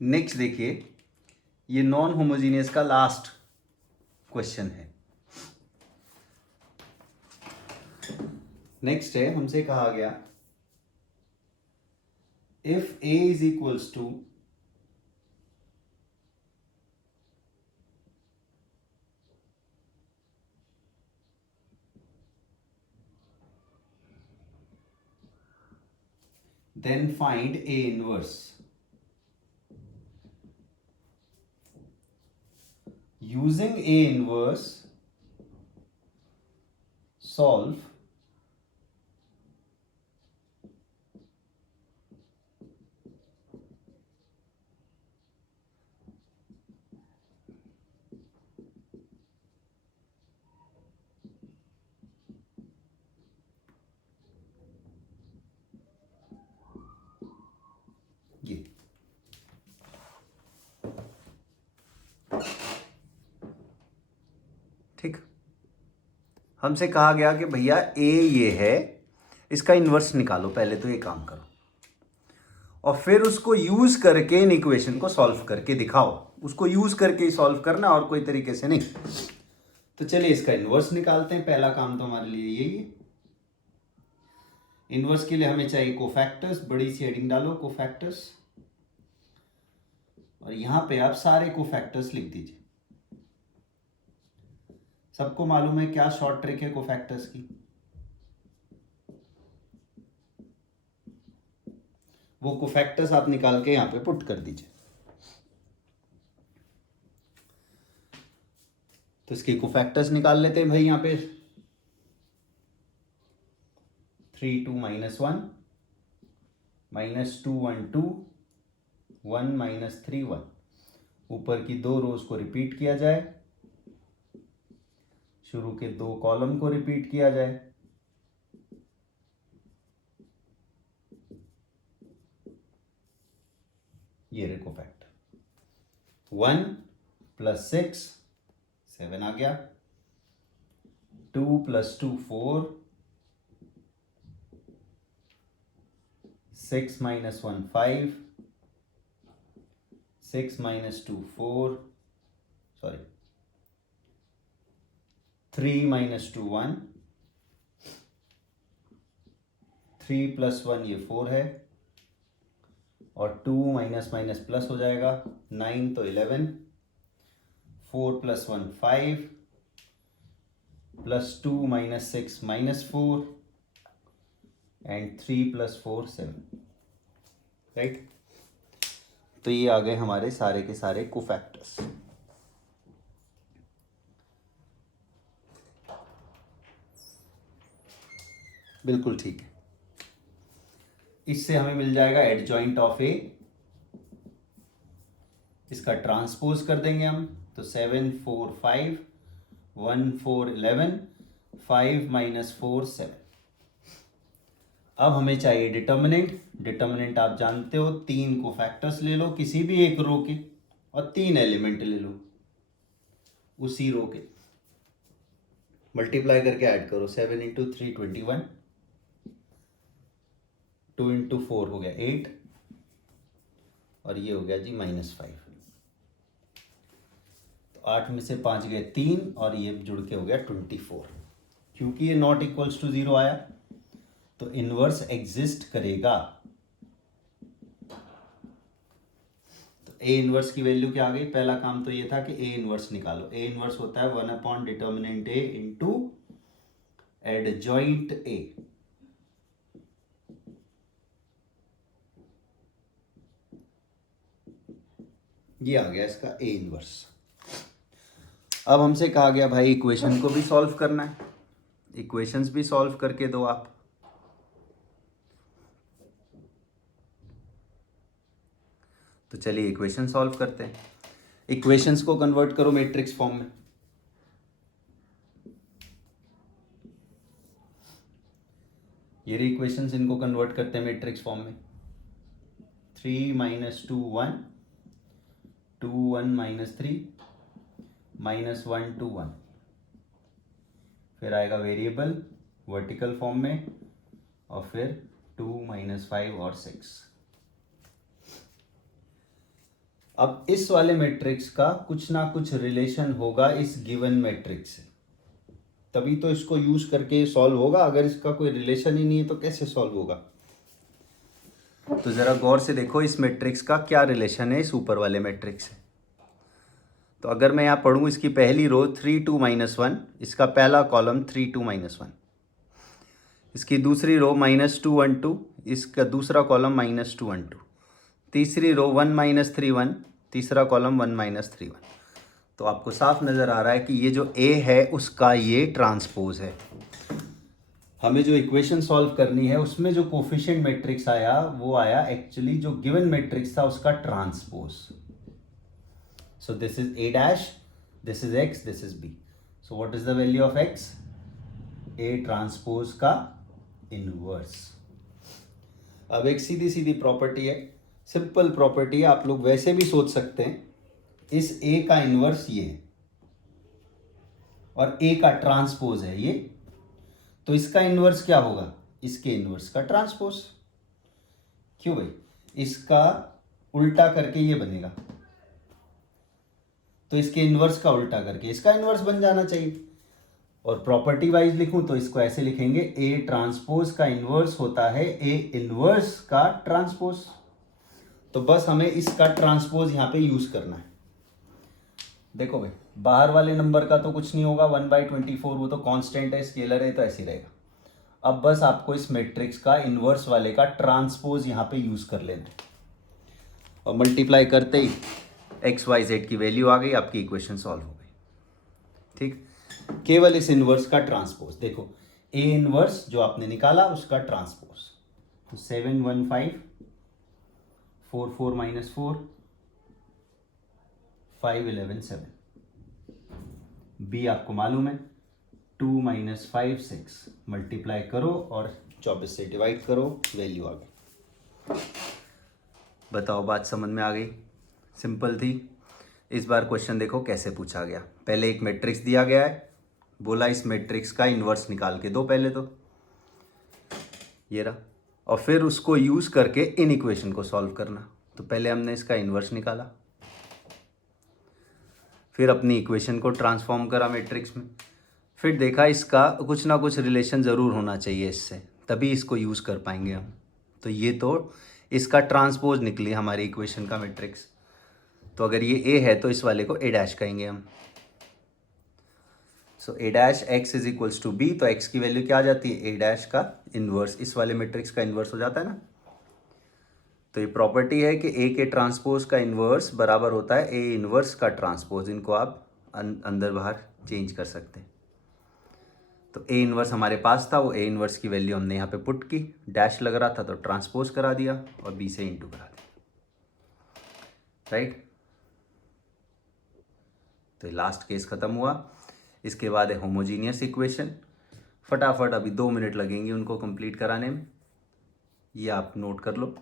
Next देखिए, ये non homogeneous का लास्ट क्वेश्चन है। नेक्स्ट है, हमसे कहा गया if a is equals to then find A inverse. Using A inverse, solve ये। ठीक, हमसे कहा गया कि भैया A ये है, इसका इन्वर्स निकालो। पहले तो ये काम करो और फिर उसको यूज करके इन इक्वेशन को सॉल्व करके दिखाओ। उसको यूज करके ही सॉल्व करना और कोई तरीके से नहीं। तो चलिए इसका इन्वर्स निकालते हैं। पहला काम तो हमारे लिए यही है। इन्वर्स के लिए हमें चाहिए कोफैक्टर्स। बड़ी सी हेडिंग डालो, कोफैक्टर्स, और यहां पे आप सारे कोफैक्टर्स लिख दीजिए। सबको मालूम है क्या शॉर्ट ट्रिक है कोफैक्टर्स की? वो कोफैक्टर्स आप निकाल के यहां पे पुट कर दीजिए। तो इसके कोफैक्टर्स निकाल लेते हैं भाई। यहां पे 3 2 -1 -2 1 2 1 -3 1। ऊपर की दो रोज को रिपीट किया जाए, शुरू के दो कॉलम को रिपीट किया जाए। ये रे कोफैक्टर 1 + 6 7 आ गया। 2 + 2 4, 6 - 1 5, 6 - 2 4, सॉरी 3 - 2 1, 3 + 1 ये 4 है, और 2 माइनस माइनस प्लस हो जाएगा। 9 तो 11, 4 + 1 5, +2 - 6 -4, एंड 3 + 4 7। राइट, तो ये आ गए हमारे सारे के सारे कोफैक्टर्स। बिल्कुल ठीक है। इससे हमें मिल जाएगा एडजॉइंट ऑफ ए। इसका ट्रांसपोज कर देंगे हम, तो 7 4 5, 1 4 11, 5 - 4 7। अब हमें चाहिए डिटर्मिनेंट। डिटर्मिनेंट आप जानते हो, 3 कोफैक्टर्स ले लो किसी भी एक रो के, और 3 एलिमेंट ले लो उसी रो के। मल्टीप्लाई करके ऐड करो। 7 × 3 21, 2 × 4 हो गया 8, और ये हो गया जी -5। तो 8 में से 5 गए 3, और ये जुड़ के हो गया 24। क्योंकि ये नॉट इक्वल्स टू 0 आया, तो इनवर्स एग्जिस्ट करेगा। तो ए इनवर्स की वैल्यू क्या आ गई? पहला काम तो ये था कि ए इनवर्स निकालो। ए इनवर्स होता है 1/डिटर्मिनेंट ए इंटू एडजॉइंट ए। ये आ गया इसका ए इनवर्स। अब हमसे कहा गया भाई इक्वेशन को भी सॉल्व करना है। इक्वेशंस भी सॉल्व करके दो आप। तो चलिए इक्वेशन सॉल्व करते हैं। इक्वेशंस को कन्वर्ट करो मैट्रिक्स फॉर्म में। ये इक्वेशंस, इनको कन्वर्ट करते हैं मैट्रिक्स फॉर्म में। 3 - 2 1, 2 1 -3, -1 2 1। फिर आएगा वेरिएबल वर्टिकल फॉर्म में, और फिर 2 - 5 और 6। अब इस वाले मैट्रिक्स का कुछ ना कुछ रिलेशन होगा इस गिवन मैट्रिक्स से, तभी तो इसको यूज करके सॉल्व होगा। अगर इसका कोई रिलेशन ही नहीं है तो कैसे सॉल्व होगा? तो जरा गौर से देखो इस मैट्रिक्स का क्या रिलेशन है इस ऊपर वाले मैट्रिक्स से। तो अगर मैं यहाँ पढ़ूँ, इसकी पहली रो 3 2 -1, इसका पहला कॉलम 3 2 -1, इसकी दूसरी रो -2 1 2, इसका दूसरा कॉलम -2 1 2, तीसरी रो 1 -3 1, तीसरा कॉलम 1 -3 1। तो आपको साफ नज़र आ रहा है कि ये जो ए है उसका ये ट्रांसपोज है। हमें जो इक्वेशन सॉल्व करनी है उसमें जो कोफिशिएंट मैट्रिक्स आया वो आया एक्चुअली जो गिवन मैट्रिक्स था उसका transpose. So this is A dash, this is X, this is B. So what is the value of X? A transpose का इनवर्स। अब एक सीधी सीधी प्रॉपर्टी है, सिंपल प्रॉपर्टी है, आप लोग वैसे भी सोच सकते हैं। इस ए का इनवर्स ये है और ए का ट्रांसपोज है ये, तो इसका इनवर्स क्या होगा? इसके इनवर्स का ट्रांसपोज। क्यों भाई? इसका उल्टा करके ये बनेगा, तो इसके इनवर्स का उल्टा करके इसका इनवर्स बन जाना चाहिए। और प्रॉपर्टी वाइज लिखूं तो इसको ऐसे लिखेंगे, ए ट्रांसपोज का इनवर्स होता है ए इनवर्स का ट्रांसपोज। तो बस हमें इसका ट्रांसपोज यहां पे यूज करना है। देखो भाई, बाहर वाले नंबर का तो कुछ नहीं होगा, 1/24 वो तो कांस्टेंट है, स्केलर है, तो ऐसे ही रहेगा। अब बस आपको इस मैट्रिक्स का इनवर्स वाले का ट्रांसपोज यहाँ पे यूज कर लेना है और मल्टीप्लाई करते ही XYZ की वैल्यू आ गई, आपकी इक्वेशन सॉल्व हो गई। ठीक, केवल इस इनवर्स का ट्रांसपोज। देखो ए इनवर्स जो आपने निकाला उसका ट्रांसपोज, तो 7 1 5 4 4 -4 5 11 7। बी आपको मालूम है 2 - 5 6, मल्टीप्लाई करो और 24 से डिवाइड करो, वैल्यू आ गई। बताओ बात समझ में आ गई? सिंपल थी। इस बार क्वेश्चन देखो कैसे पूछा गया। पहले एक मैट्रिक्स दिया गया है, बोला इस मैट्रिक्स का इन्वर्स निकाल के दो पहले, तो ये रहा, और फिर उसको यूज करके इन इक्वेशन को सॉल्व करना। तो पहले हमने इसका इन्वर्स निकाला, फिर अपनी इक्वेशन को ट्रांसफॉर्म करा मैट्रिक्स में, फिर देखा इसका कुछ ना कुछ रिलेशन ज़रूर होना चाहिए इससे, तभी इसको यूज़ कर पाएंगे हम। तो ये तो इसका ट्रांसपोज निकली हमारी इक्वेशन का मैट्रिक्स। तो अगर ये ए है तो इस वाले को ए डैश कहेंगे हम। So A dash X is equals to B, तो एक्स की वैल्यू क्या आ जाती है? ए डैश का इन्वर्स, इस वाले मैट्रिक्स का इन्वर्स हो जाता है ना। तो ये प्रॉपर्टी है कि ए के ट्रांसपोज का इन्वर्स बराबर होता है ए इन्वर्स का ट्रांसपोज। इनको आप अंदर बाहर चेंज कर सकते हैं। तो ए इन्वर्स हमारे पास था, वो ए इन्वर्स की वैल्यू हमने यहाँ पे पुट की, डैश लग रहा था तो ट्रांसपोज करा दिया और बी से इंटू करा दिया, राइट। तो लास्ट केस खत्म हुआ। इसके बाद है होमोजीनियस इक्वेशन। फटाफट अभी 2 मिनट लगेंगे उनको कंप्लीट कराने में, ये आप नोट कर लो।